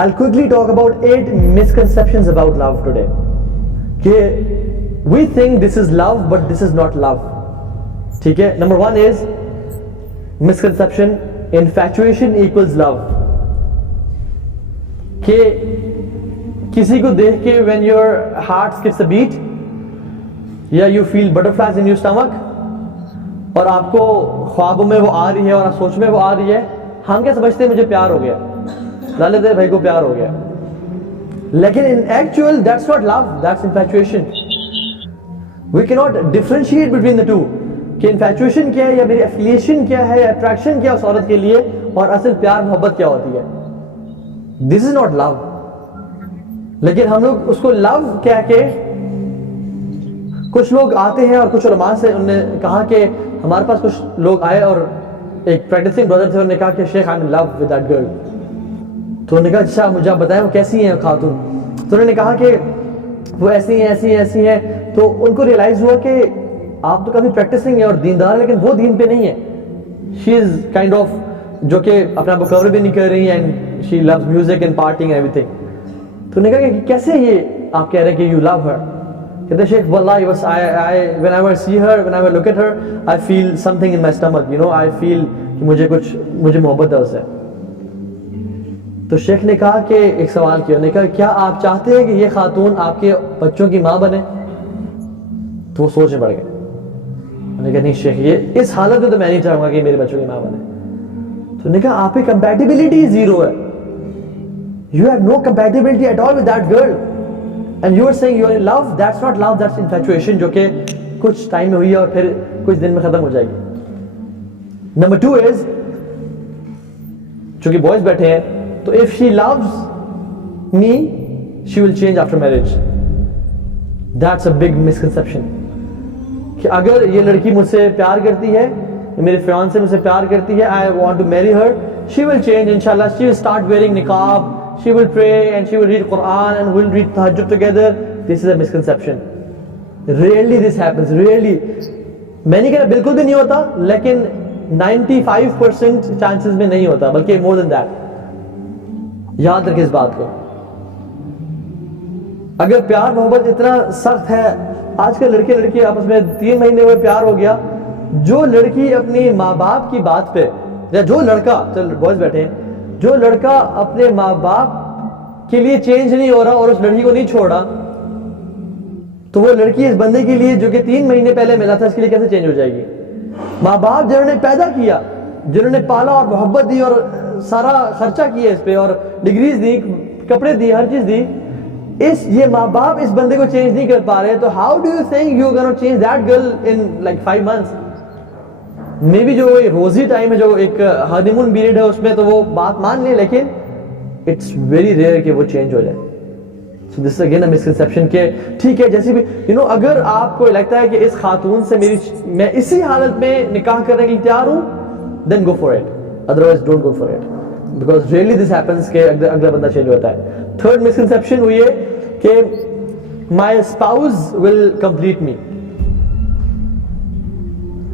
I'll quickly talk about 8 misconceptions about love today. कि we think this is love but this is not love. ठीक है. Number 1 is misconception, infatuation equals love. कि किसी को देख के when your heart skips a beat या you feel butterflies in your stomach और आपको ख्वाबों में वो आ रही है और सोच में वो आ रही है, हम क्या समझते हैं मुझे प्यार हो गया, लाले भाई को प्यार हो गया. लेकिन in actual that's not love, that's infatuation. We cannot differentiate between the two कि infatuation क्या है या मेरी affiliation क्या है या attraction क्या है उस औरत के लिए और असल प्यार मोहब्बत क्या होती है. This is not love. लेकिन हम लोग उसको love कह के, कुछ लोग आते हैं और कुछ उलमा से उन्होंने कहा कि हमारे पास कुछ लोग आए और एक प्रैक्टिसिंग ब्रदर थे, उन्होंने कहा कि शेख I am in love with that girl. तो उन्होंने कहा अच्छा मुझे आप बताएं वो कैसी हैं खातून. तो उन्होंने कहा कि वो ऐसी हैं ऐसी हैं ऐसी हैं. तो उनको रियलाइज हुआ कि आप तो काफी प्रैक्टिसिंग है और दीनदार है, लेकिन वो दीन पे नहीं है. शी इज काइंड ऑफ जो कि अपना आप कवर भी नहीं कर रही and she loves music and partying and everything. तो उन्होंने कहा कि कैसे ये आप कह रहे हैं कि यू लव हर. कहते शेख वल्लाही बस I whenever see her, whenever look at her, I feel something in my stomach, you know, I feel कि मुझे मोहब्बत है उससे. तो शेख ने कहा कि एक सवाल किया, उन्होंने कहा क्या आप चाहते हैं कि ये खातून आपके बच्चों की माँ बने. तो वो सोचने पड़ गए. उन्होंने कहा नहीं शेख ये इस हालत में तो मैं नहीं चाहूंगा कि मेरे बच्चों की माँ बने. तो उन्होंने कहा आपकी कंपैटिबिलिटी जीरो है. You have no compatibility at all with that girl and you are saying you are in love. That's not love, that's infatuation, जो कि कुछ टाइम में हुई है और फिर कुछ दिन में खत्म हो जाएगी. नंबर 2 इज, चूंकि बॉयज बैठे हैं, तो if she loves me she will change after marriage. That's a big misconception कि अगर ये लड़की मुझसे प्यार करती है, मेरे फियांसे मुझसे प्यार करती है, I want to marry her, she will change इंशाल्लाह. शी विल स्टार्ट वेयरिंग निकाब, she will pray and she will read Quran and we'll read tahajjud together. This is a misconception. Rarely this happens, rarely. मैं नहीं कह रहा बिल्कुल भी नहीं होता, लेकिन 95% चांसेस में नहीं होता, बल्कि more than that. याद रखें इस बात को. अगर प्यार मोहब्बत इतना सख्त है, आजकल लड़के लड़की आपस में 3 महीने हुए प्यार हो गया, जो लड़की अपनी माँ बाप की बात पे, या जो लड़का, चल बॉयज बैठे हैं, जो लड़का अपने माँ बाप के लिए चेंज नहीं हो रहा और उस लड़की को नहीं छोड़ा, तो वो लड़की इस बंदे के लिए जो कि 3 महीने पहले मिला था, इसके लिए कैसे चेंज हो जाएगी. माँ बाप जिन्होंने पैदा किया, जिन्होंने पाला और मोहब्बत दी और सारा खर्चा किया इस पे और डिग्रीज दी, कपड़े दी, हर चीज दी, ये माँ बाप इस बंदे को चेंज नहीं कर पा रहे. तो how do you think you gonna change that girl in like 5 months? May be जो रोजी टाइम है, जो एक हनीमून पीरियड है, उसमें तो वो बात मान ले, लेकिन इट्स वेरी रेयर कि वो चेंज हो जाए. So this again a misconception के ठीक है, जैसे भी यू नो, अगर आपको लगता है कि इस खातून से मैं इसी हालत में निकाह करने के लिए तैयार हूं, then go for it, otherwise don't go for it, because really this happens के अगला बंदा चेंज होता है. थर्ड मिसकंसेप्शन हुई है कि माई स्पाउस विल कंप्लीट मी.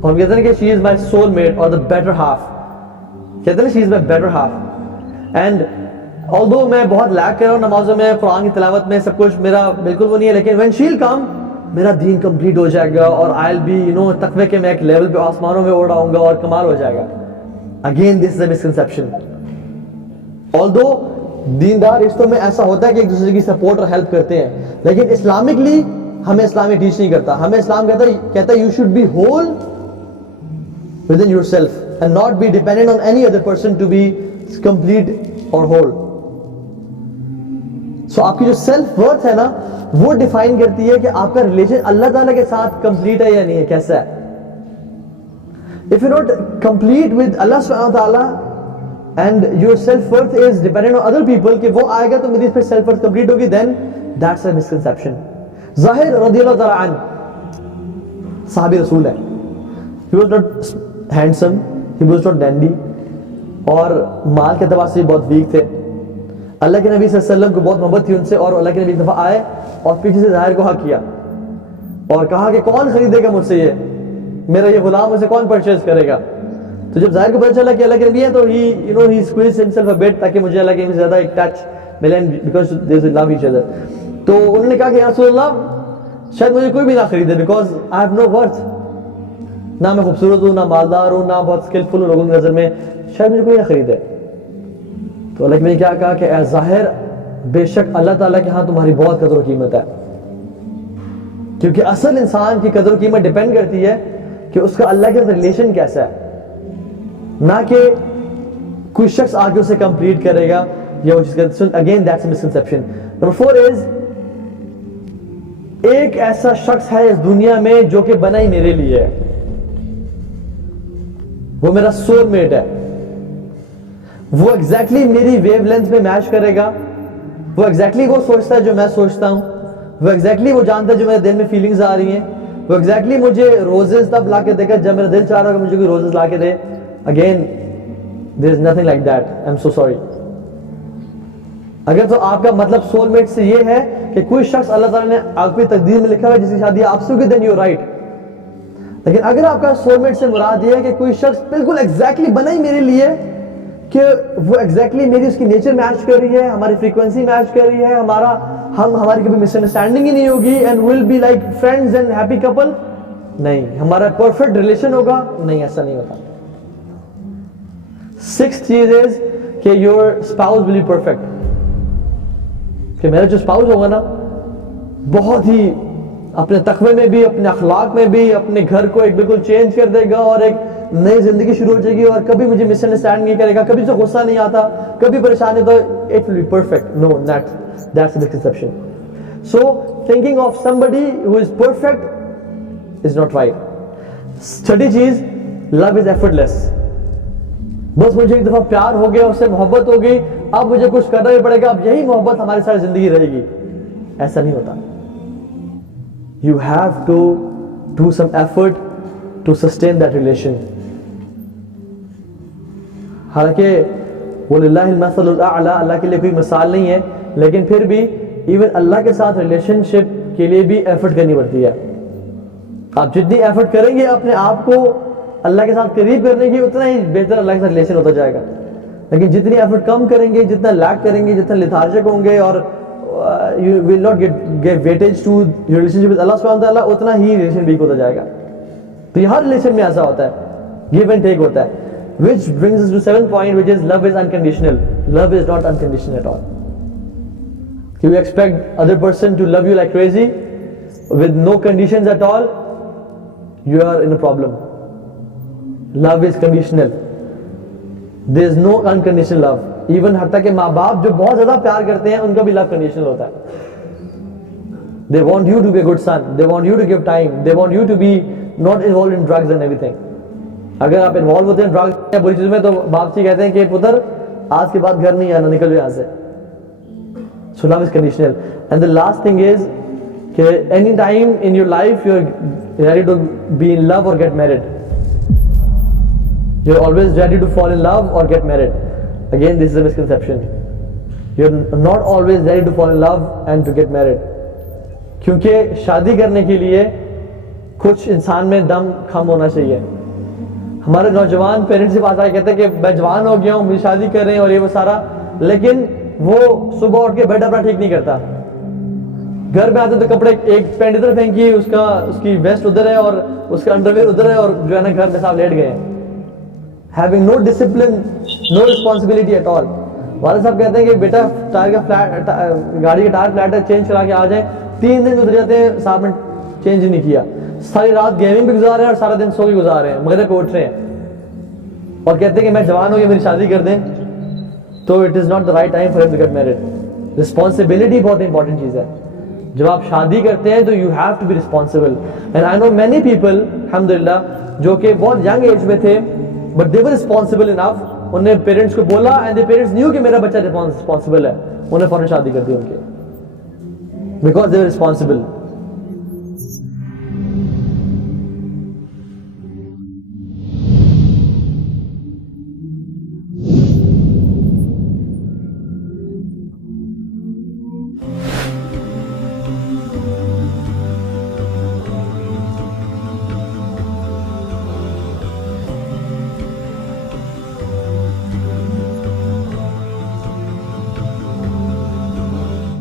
हम कहते हैं कि शी इज माई सोलमेट और द बेटर हाफ. कहते हैं she is my better half. And although मैं बहुत लैक कर रहा हूँ नमाजों में, कुरान की तिलावत में, सब कुछ मेरा बिल्कुल वो नहीं है, लेकिन व्हेन शी विल कम मेरा दीन कंप्लीट हो जाएगा और I will be you know तकवे के मैं एक लेवल पे आसमानों में उड़ाऊंगा और कमाल हो जाएगा. Again this is a misconception. Although दीनदार रिश्तों में ऐसा होता है कि एक दूसरे की सपोर्ट और हेल्प करते हैं, लेकिन इस्लामिकली हमें इस्लाम टीच नहीं करता. हमें इस्लाम कहता है you should be whole within yourself and not be dependent on any other person to be complete or whole. So आपकी जो सेल्फ वर्थ है ना, वो डिफाइन करती है कि आपका रिलेशन अल्लाह ताला के साथ कंप्लीट है या नहीं है, कैसा है. If you're not complete with Allah subhanahu wa ta'ala and your self worth is dependent on other people, कि वो आएगा तो मेरी फिर सेल्फ वर्थ कंप्लीट होगी, then that's a misconception. ज़ाहिर रज़ियल्लाहु ताला अन्हु सहाबी रसूल है. He was not handsome, he was not dandy, और माल के एतबार से बहुत वीक थे. अल्लाह के नबी सल्लल्लाहु अलैहि वसल्लम को बहुत मोहब्बत थी उनसे, और अल्लाह के नबी एक दफा आए और पीछे से ज़ाहिर को हक किया और कहा कि कौन खरीदेगा मुझसे ये, मेरा ये गुलाम मुझे कौन परचेज करेगा. तो जब ज़ाहिर को पता चला कि अल्लाह के नबी है, तो he you know he squeezed himself a bit, ताकि मुझे अल्लाह के नबी से ज़्यादा एक टच मिलन because they love each other. तो उन्होंने कहा कि या रसूल अल्लाह शायद मुझे कोई भी ना खरीदे because I have know worth, ना मैं खूबसूरत हूँ, ना मालदार हूँ, ना बहुत स्किलफुल हूँ लोगों की नजर में, शायद मुझे कोई ना खरीदे। तो अल्लाह ने क्या कहा कि ए ज़ाहिर बेशक अल्लाह ताला के यहाँ तुम्हारी बहुत कदर कीमत है, क्योंकि असल इंसान की कदर कीमत डिपेंड करती है कि उसका अल्लाह के साथ रिलेशन कैसा है, ना कि कोई शख्स आगे उसे कंप्लीट करेगा या वो चीज। Again that's misconception. Number 4 is एक ऐसा शख्स है इस दुनिया में जो कि बना ही मेरे लिए है, वो मेरा सोलमेट है, वो एग्जैक्टली मेरी वेवलेंथ में मैच करेगा, वो एग्जैक्टली वो सोचता है जो मैं सोचता हूं, वो एग्जैक्टली वो जानता है जो मेरे दिल में फीलिंग्स आ रही हैं, वो एग्जैक्टली मुझे रोजेस तब ला के देगा जब मेरा दिल चाह रहा है कि मुझे कोई रोजेस ला के दे। Again there is nothing like that, I am so sorry. अगर तो आपका मतलब सोलमेट से ये है कि कोई शख्स अल्लाह ताला ने आपकी तकदीर में लिखा हुआ है जिसकी शादी आपसे होगी, देन यू आर राइट। लेकिन अगर आपका सोलमेट से मुराद ये है कि कोई शख्स बिल्कुल एग्जैक्टली बना ही मेरे लिए, कि वो एग्जैक्टली मेरी उसकी नेचर मैच कर रही है, हमारी फ्रीक्वेंसी मैच कर रही है, हमारी कभी मिसअंडरस्टैंडिंग ही नहीं होगी and will be like friends and happy couple, नहीं, हमारा परफेक्ट रिलेशन होगा, नहीं, ऐसा नहीं होता। 6th चीज इज कि your spouse will be perfect, कि मेरा जो स्पाउस होगा ना बहुत ही अपने तकवे में भी, अपने अखलाक में भी, अपने घर को एक बिल्कुल चेंज कर देगा और एक नई जिंदगी शुरू हो जाएगी और कभी मुझे मिसअंडरस्टैंड नहीं करेगा, कभी तो गुस्सा नहीं आता, कभी परेशानी, तो it will be perfect. No, that's a misconception. So thinking of somebody who is perfect is not right. छठी चीज, लव इज एफर्टलेस। बस मुझे एक दफा प्यार हो गया, उससे मोहब्बत हो गई, अब मुझे कुछ करना ही पड़ेगा, अब यही मोहब्बत हमारी सारी जिंदगी रहेगी, ऐसा नहीं होता। You have to do some effort to sustain that relation. हालांकि वलिल्लाहिल मसलुल आला, अल्लाह के लिए कोई मिसाल नहीं है, लेकिन फिर भी इवन अल्लाह के साथ रिलेशनशिप के लिए भी एफर्ट करनी पड़ती है। आप जितनी एफर्ट करेंगे अपने आप को अल्लाह के साथ करीब करने की, उतना ही बेहतर अल्लाह के साथ रिलेशन होता जाएगा। लेकिन जितनी एफर्ट कम करेंगे, जितना लैक करेंगे, जितना लिथार्जिक होंगे और you will not get weightage to your relationship with Allah subhanahu wa ta'ala, उतना ही रिलेशन वीक होता जाएगा। तो ये हर रिलेशन में ऐसा होता है, गिव एंड टेक होता है। Which brings us to 7th point, which is love is unconditional. Love is not unconditional at all. If you expect other person to love you like crazy with no conditions at all, you are in a problem. Love is conditional. There is no unconditional love. Even हत्ता के माँ बाप जो बहुत ज्यादा प्यार करते हैं उनका भी लव कंडीशनल होता है। They want you to be a good son. They want you to give time. They want you to be not involved in drugs and everything. अगर आप इन्वॉल्व होते हैं ड्रग्स या बुरी चीज में तो बाप जी कहते हैं कि पुत्र आज के बाद घर नहीं आना, निकल जाओ यहाँ से। So love is conditional. And the last thing is कि any time in your life you are ready to be in love or get married. You are always ready to fall in love or get married. Again, this is a misconception. You are not always ready to fall in love and to get married. क्योंकि शादी करने के लिए कुछ इंसान में दम कम होना चाहिए। हमारे नौजवान पेरेंट्स के पास आके कहते हैं कि मैं जवान हो गया हूँ, मुझे शादी कर रहे हैं और ये वो सारा, लेकिन वो सुबह उठ के बेड अपना ठीक नहीं करता। घर में आते तो कपड़े एक पैंट इधर फेंकी, उसकी वेस्ट उधर है और उसका अंडरवेयर उधर है और जो है ना घर में साहब लेट गए। Having no discipline, no responsibility at all. वाले साहब कहते हैं कि बेटा टायर का फ्लैट, गाड़ी का टायर फ्लैट है, चेंज करा के आ जाए। 3 दिन गुजर जाते हैं, साहब ने चेंज नहीं किया। सारी रात गेमिंग पे गुजार रहे हैं और सारा दिन सो के गुजार रहे हैं, मगरिब पे उठ रहे हैं और कहते हैं कि मैं जवान हो गया, मेरी शादी कर दें। तो it is not the right time for him to get married. Responsibility बहुत इंपॉर्टेंट चीज है। जब आप शादी करते हैं तो you have to be responsible. And I know many people अल्हम्दुलिल्लाह जो कि बहुत यंग एज में थे, but they were responsible enough. उन्हें पेरेंट्स को बोला एंड द पेरेंट्स न्यू कि मेरा बच्चा रिस्पॉन्सिबल है, उन्हें फौरन शादी कर दी उनके, बिकॉज दे वर रिस्पॉन्सिबल।